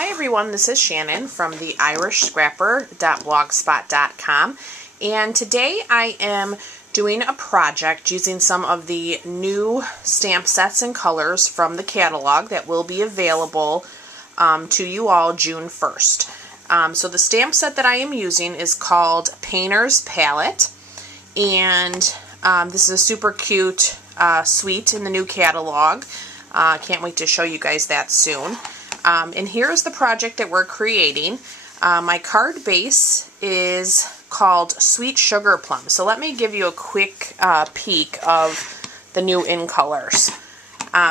Hi everyone, this is Shannon from the irishscrapper.blogspot.com, and today I am doing a project using some of the new stamp sets and colors from the catalog that will be available to you all June 1st. So the stamp set that I am using is called Painter's Palette, and this is a super cute suite in the new catalog. Can't wait to show you guys that soon. And here's the project that we're creating. My card base is called Sweet Sugar Plum. So let me give you a quick peek of the new in colors.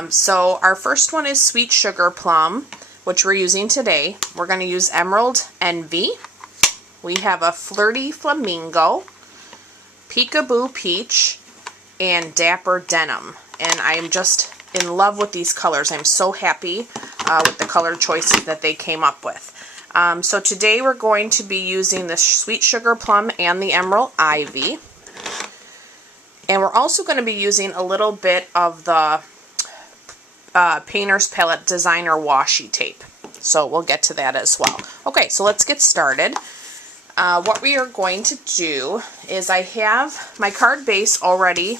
So our first one is Sweet Sugar Plum, which we're using today. We're going to use Emerald Envy. We have a Flirty Flamingo, Peekaboo Peach, and Dapper Denim. And I am just in love with these colors. I'm so happy with the color choices that they came up with. So today we're going to be using the Sweet Sugar Plum and the Emerald Ivy. And we're also going to be using a little bit of the Painter's Palette Designer Washi Tape. So we'll get to that as well. Okay, so let's get started. What we are going to do is I have my card base already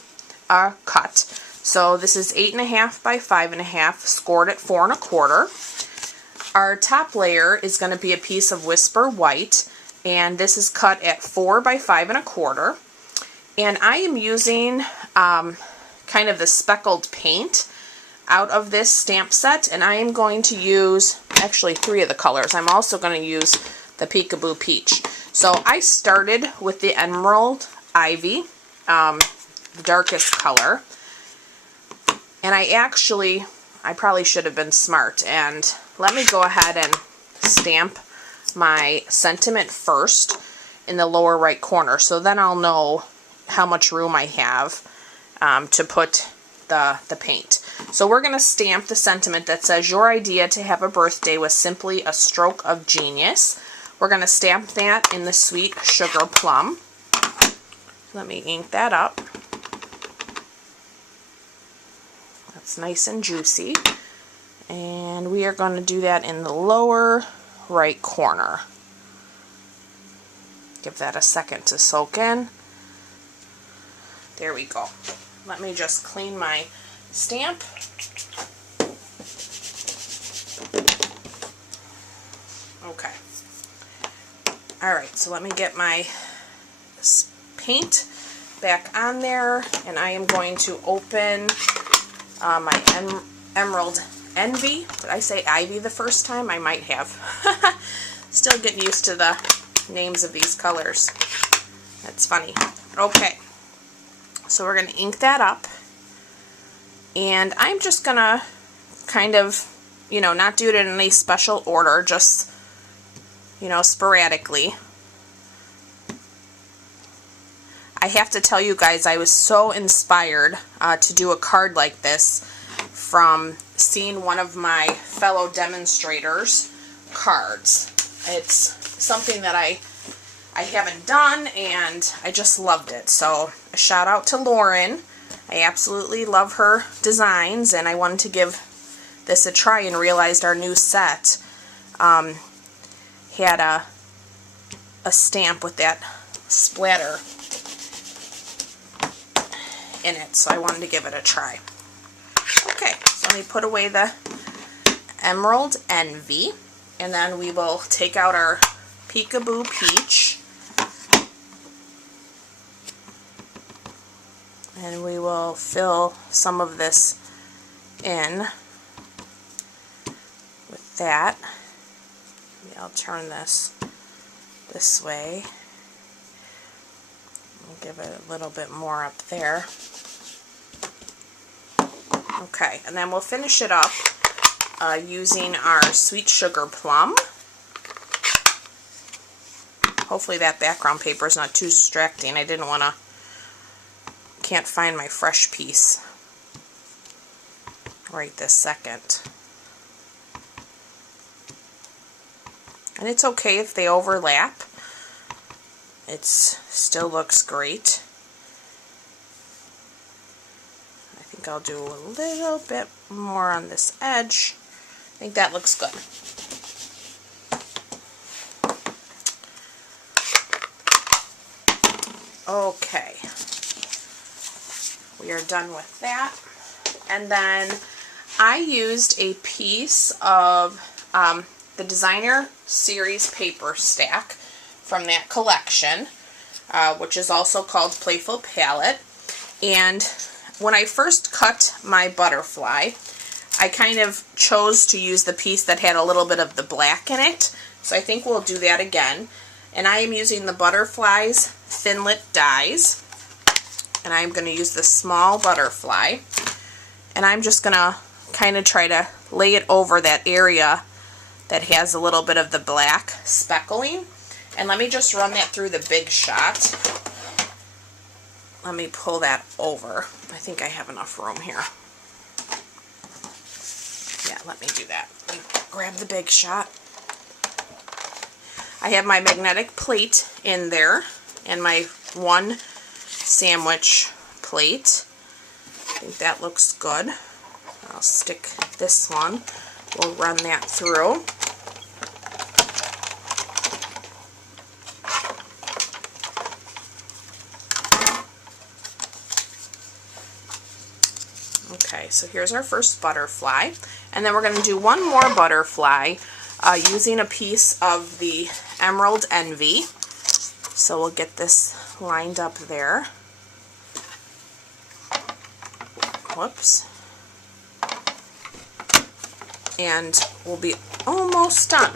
cut. So this is 8.5 by 5.5, scored at 4 1/4. Our top layer is going to be a piece of Whisper White, and this is cut at 4 by 5 1/4. And I am using kind of the speckled paint out of this stamp set, and I am going to use actually 3 of the colors. I'm also going to use the Peekaboo Peach. So I started with the Emerald Ivy, the darkest color. And I probably should have been smart, and let me go ahead and stamp my sentiment first in the lower right corner, so then I'll know how much room I have to put the paint. So we're going to stamp the sentiment that says, "Your idea to have a birthday was simply a stroke of genius." We're going to stamp that in the Sweet Sugar Plum. Let me ink that up. It's nice and juicy, and we are going to do that in the lower right corner. Give that a second to soak in. There we go. Let me just clean my stamp. Okay. Alright, so let me get my paint back on there, and I am going to open my Emerald Envy. Did I say Ivy the first time? I might have. Still getting used to the names of these colors. That's funny. Okay, so we're going to ink that up, and I'm just going to kind of, not do it in any special order, just, sporadically. I have to tell you guys, I was so inspired to do a card like this from seeing one of my fellow demonstrators' cards. It's something that I haven't done, and I just loved it. So a shout out to Lauren. I absolutely love her designs, and I wanted to give this a try and realized our new set had a stamp with that splatter in it, so I wanted to give it a try. Okay, so let me put away the Emerald Envy, and then we will take out our Peekaboo Peach, and we will fill some of this in with that. Maybe I'll turn this way. I'll give it a little bit more up there. Okay, and then we'll finish it up using our Sweet Sugar Plum. Hopefully that background paper is not too distracting. I can't find my fresh piece right this second. And it's okay if they overlap. It still looks great. I think I'll do a little bit more on this edge. I think that looks good. Okay, we are done with that. And then I used a piece of the Designer Series paper stack from that collection, which is also called Playful Palette. And when I first cut my butterfly, I kind of chose to use the piece that had a little bit of the black in it. So I think we'll do that again. And I am using the Butterflies Thinlit dies. And I'm going to use the small butterfly. And I'm just going to kind of try to lay it over that area that has a little bit of the black speckling. And let me just run that through the Big Shot. Let me pull that over. I think I have enough room here. Yeah, let me do that. Let me grab the Big Shot. I have my magnetic plate in there and my one sandwich plate. I think that looks good. I'll stick this one. We'll run that through. Okay, so here's our first butterfly. And then we're going to do one more butterfly using a piece of the Emerald Envy. So we'll get this lined up there. Whoops. And we'll be almost done.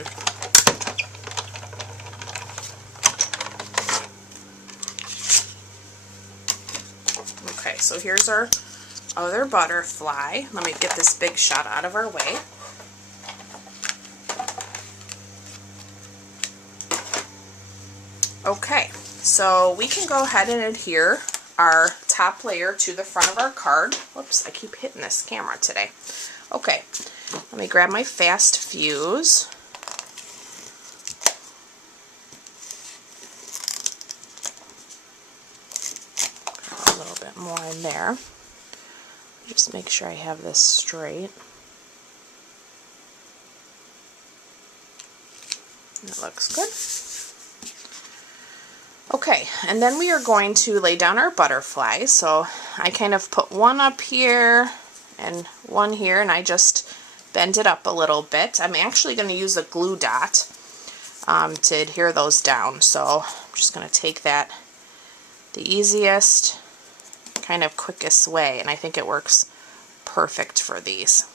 Okay, so here's our other butterfly. Let me get this Big Shot out of our way. Okay, so we can go ahead and adhere our top layer to the front of our card. Whoops, I keep hitting this camera today. Okay, let me grab my fast fuse. Put a little bit more in there. Just make sure I have this straight. That looks good. Okay, and then we are going to lay down our butterfly. So I kind of put one up here and one here, and I just bend it up a little bit. I'm actually going to use a glue dot to adhere those down. So I'm just going to take that the easiest, kind of quickest way, and I think it works perfect for these.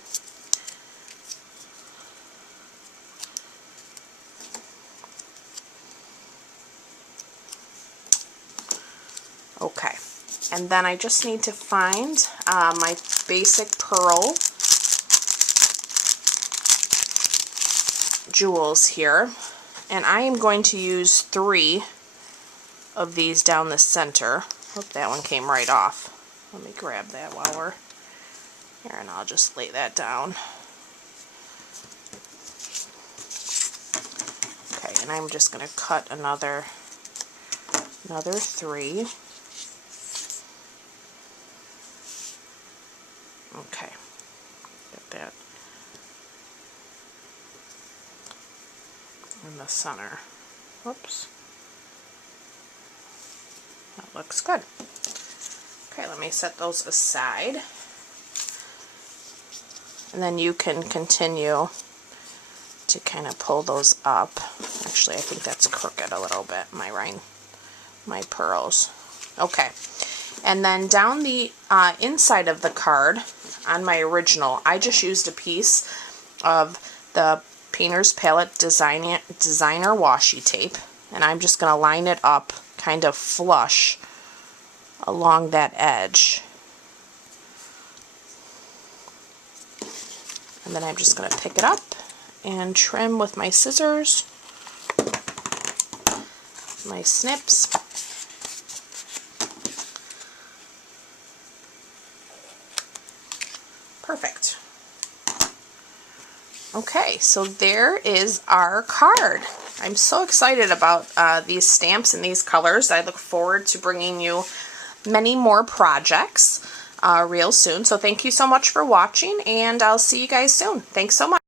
Okay, and then I just need to find my basic pearl jewels here, and I am going to use 3 of these down the center. Hope that one came right off. Let me grab that while we're here, and I'll just lay that down. Okay, and I'm just going to cut another 3. Okay, get that in the center. Whoops. That looks good. Okay, let me set those aside. And then you can continue to kind of pull those up. Actually, I think that's crooked a little bit, my pearls. Okay, and then down the inside of the card, on my original, I just used a piece of the Painter's Palette Designer washi tape, and I'm just going to line it up kind of flush along that edge. And then I'm just going to pick it up and trim with my scissors, my snips. Perfect. Okay, so there is our card. I'm so excited about these stamps and these colors. I look forward to bringing you many more projects real soon. So thank you so much for watching, and I'll see you guys soon. Thanks so much.